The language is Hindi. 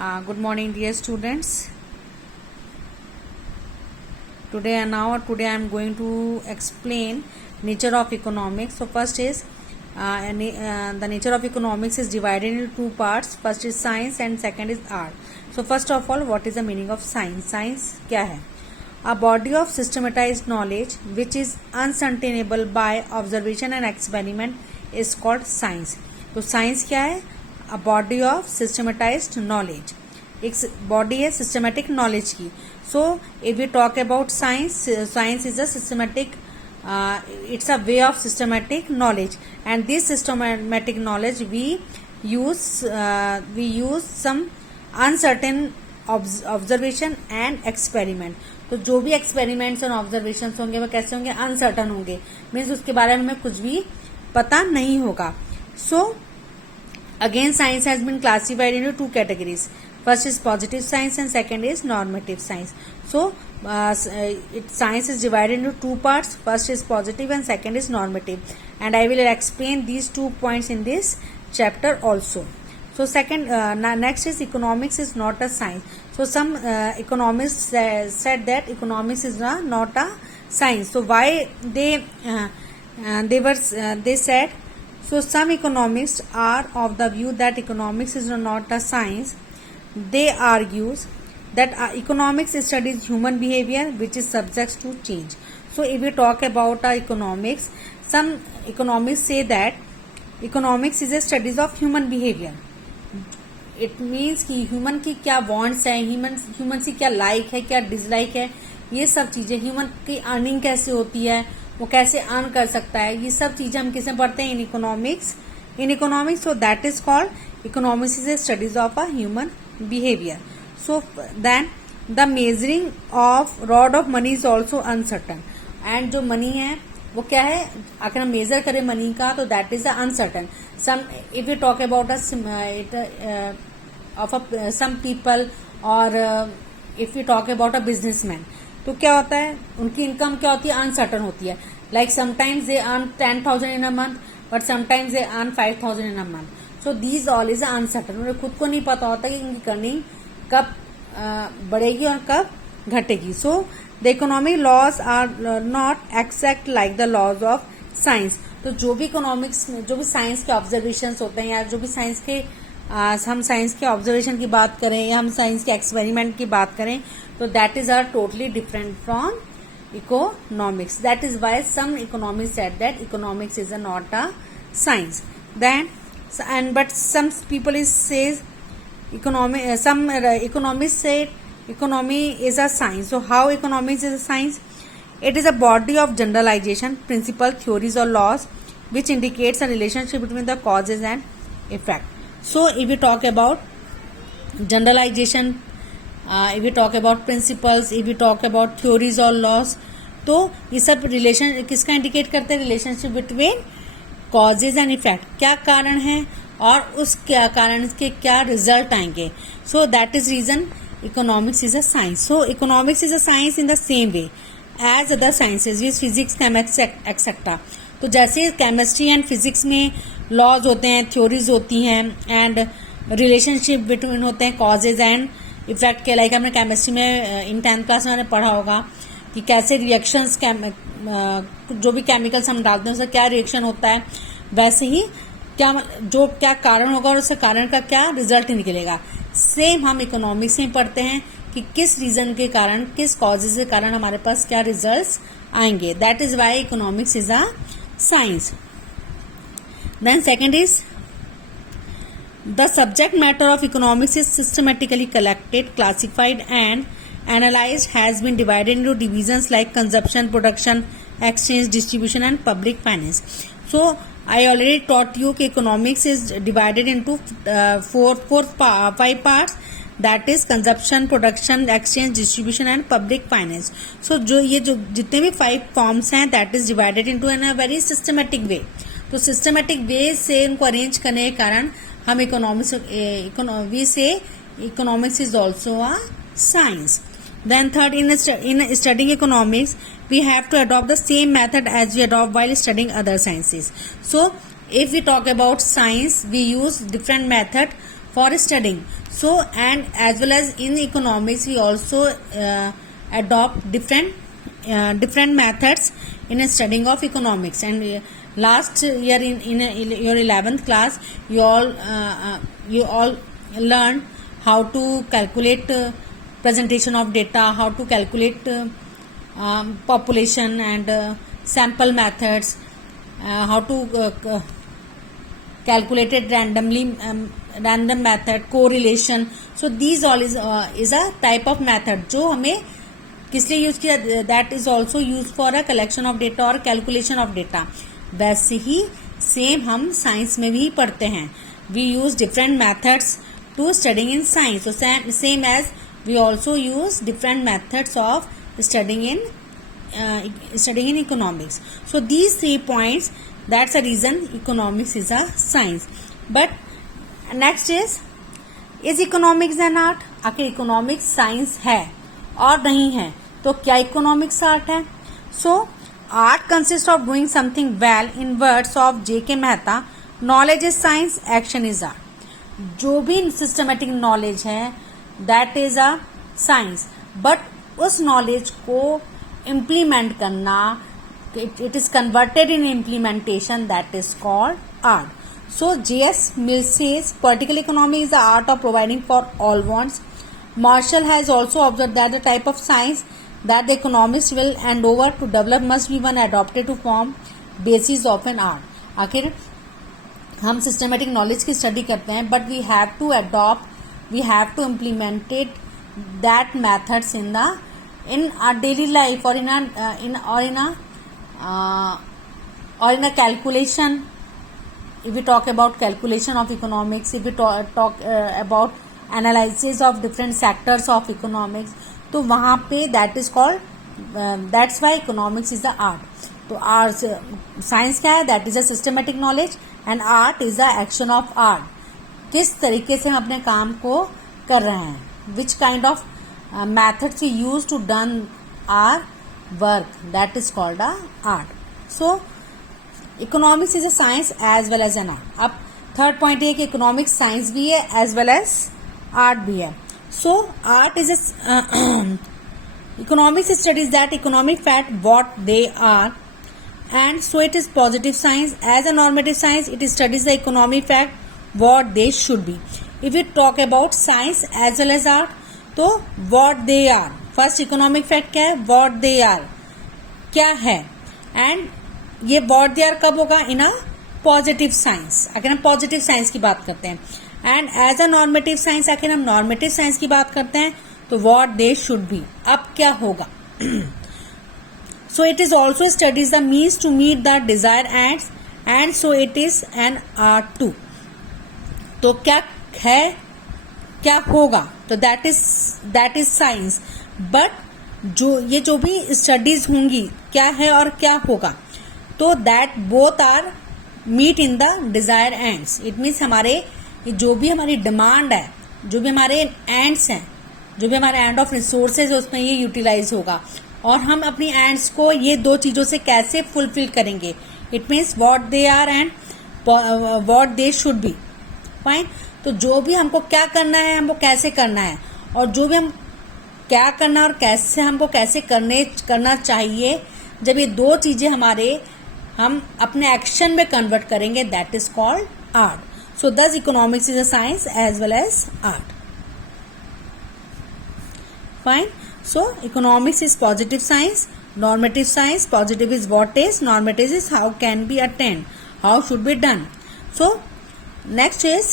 Good morning, dear students. Today I am going to explain nature of economics. So first is the nature of economics is divided into two parts. First is science and second is art. So first of all, what is the meaning of science? Science क्या है? A body of systematized knowledge which is unascertainable by observation and experiment is called science. तो science क्या है? A body of systematized knowledge. एक बॉडी है सिस्टमेटिक नॉलेज की. So if we talk about science, science is a systematic, it's a way of systematic knowledge, and this systematic knowledge we use some uncertain observation and experiment. तो जो भी एक्सपेरिमेंट्स और ऑब्जर्वेशन होंगे वो कैसे होंगे? अनसर्टन होंगे. मीन्स उसके बारे में हमें कुछ भी पता नहीं होगा. सो again science has been classified into two categories. First is positive science and second is normative science. So science is divided into two parts. First is positive and second is normative, and I will explain these 2 points in this chapter also. So next is economics is not a science. So some economists said that economics is not a science. So why they said? So some economists are of the view that economics is not a science. They argues that economics studies human behavior which is subject to change. So if we talk about economics, some economists say that economics is a studies of human behavior. It means कि ह्यूमन की क्या वॉन्ट्स है, ह्यूमन की क्या लाइक है, क्या डिसलाइक है, ये सब चीजें, ह्यूमन की अर्निंग कैसे होती है, वो कैसे अर्न कर सकता है, ये सब चीजें हम किसमें पढ़ते हैं? In economics. So that is called economics is a studies of a human behaviour. So then the measuring of rod of money is also uncertain. And जो मनी है वो क्या है? अगर हम मेजर करें मनी का तो that is uncertain. Some if you talk about some people or if you talk about a businessman, तो क्या होता है? उनकी इनकम क्या होती है? अनसर्टन होती है. Like sometimes they earn 10,000 in a month, but sometimes they earn 5,000 in a month. So these all is uncertain. उन्हें खुद को नहीं पता होता कि इनकी अर्निंग कब बढ़ेगी और कब घटेगी. So the economic laws are not exact like the laws of science. तो जो भी इकोनॉमिक्स में जो भी साइंस के ऑब्जर्वेशन होते हैं, या जो भी साइंस के हम साइंस के ऑब्जर्वेशन की बात करें या हम साइंस के एक्सपेरिमेंट की बात करें, तो that is are totally different from economics. That is why some economists said that economics is not a science. But some people says some economists say economy is a science. So how economics is a science? It is a body of generalization, principle, theories or laws which indicates a relationship between the causes and effect. So if we talk about generalization, if we talk about principles, if we talk about theories or laws, तो ये सब रिलेशन किसका इंडिकेट करते हैं? Relationship between causes and effect. क्या कारण है और उस क्या कारण के क्या रिजल्ट आएंगे. So that is reason economics is a science. So economics is a science in the same way as other sciences, which physics, chemistry etcetera. तो जैसे केमिस्ट्री एंड फिजिक्स में लॉज होते हैं, थ्योरीज होती हैं, एंड रिलेशनशिप बिटवीन होते हैं कॉजेज एंड इफेक्ट के. लाइक हमने केमिस्ट्री में इन 10th क्लास में पढ़ा होगा कि कैसे रिएक्शंस, जो भी केमिकल्स हम डालते हैं उससे क्या रिएक्शन होता है, वैसे ही क्या कारण होगा और उससे कारण का क्या रिजल्ट निकलेगा. सेम हम इकोनॉमिक्स में पढ़ते हैं कि किस रीजन के कारण, किस कॉजेज के कारण हमारे पास क्या रिजल्ट्स आएंगे. That is why economics is a science. Then second is the subject matter of economics is systematically collected, classified and analyzed, has been divided into divisions like consumption, production, exchange, distribution and public finance. So I already taught you कि economics is divided into five parts, that is consumption, production, exchange, distribution and public finance. So जो जितने भी 5 forms हैं, that is divided into in a very systematic way. तो सिस्टमेटिक वे से उनको अरेंज करने के कारण हम economics is also a science. Then third, in studying economics we have to adopt the same method as we adopt while studying other sciences. So if we talk about science, we use different method for studying. So, and as well as in economics, we also adopt different methods in studying of economics. And last year in your 11th class, you all learned how to calculate presentation of data, how to calculate population and sample methods, how to calculate it random method, correlation. So these all is a type of method जो हमें किस लिए यूज किया, that is also use for a collection of data और कैलकुलेशन ऑफ डेटा. वैसे ही सेम हम साइंस में भी पढ़ते हैं. We use different methods to studying in science. Same as we also use different methods of studying in economics. So these 3 points, that's the reason economics is a science. But next is economics an art? आखिर इकोनॉमिक्स साइंस है और नहीं है, तो क्या इकोनॉमिक्स आर्ट है? So art consist of doing something well. In words of J.K. Mehta, knowledge is science, action is art. जो भी सिस्टमेटिक नॉलेज है that is a science, but उस नॉलेज को इम्प्लीमेंट करना, it is converted in implementation, that is called art. So J.S. Mill says political economy is the art of providing for all wants. Marshall has also observed that the type of science that the economists will endeavor to develop must be one adopted to form basis of an art. आखिर हम सिस्टमेटिक नॉलेज की स्टडी करते हैं, but we have to adopt, we have to implemented that methods in our daily life or in a calculation. If we talk about calculation of economics, if we talk about analysis of different sectors of economics, तो वहाँ पे that is called, that's why economics is the art. तो science क्या है? that is a systematic knowledge and art is the action of art. किस तरीके से हम अपने काम को कर रहे हैं, which kind of methods we use to done our work, that is called a art. So economics is a science as well as an art. अब थर्ड पॉइंट है कि इकोनॉमिक्स साइंस भी है as well as आर्ट भी है. So art is economics studies that economic fact what they are, and so it is positive science. As a normative science, it studies the economic fact what they should be. If we talk about science as well as art, तो what they are, first economic fact क्या है? what they are क्या है, एंड ये what they are कब होगा? इन अ पॉजिटिव साइंस, अगर हम पॉजिटिव साइंस की बात करते हैं. And as a normative science, अगर हम नॉर्मेटिव साइंस की बात करते हैं, तो what they should be, अब क्या होगा? So it is also studies the means to meet the desired ends, and so it is an art too. तो क्या है, क्या होगा? तो दैट इज साइंस. बट जो भी स्टडीज होंगी, क्या है और क्या होगा, तो that both are meet in the desire ends. It means हमारे जो भी हमारी डिमांड है, जो भी हमारे एंड्स हैं, जो भी हमारे एंड ऑफ रिसोर्सेज है, उसमें ये यूटिलाइज होगा. और हम अपनी एंड्स को ये दो चीजों से कैसे फुलफिल करेंगे? It means what they are and what they should be. Fine. तो जो भी हमको क्या करना है, हमको कैसे करना है, और जो भी हम क्या करना और कैसे हमको कैसे करना चाहिए, जब ये दो चीजें हम अपने एक्शन में कन्वर्ट करेंगे, that is called art. So this economics is a science as well as art. Fine. So economics is positive science, normative science. Positive is what is, normative is how can be attained, how should be done. So next is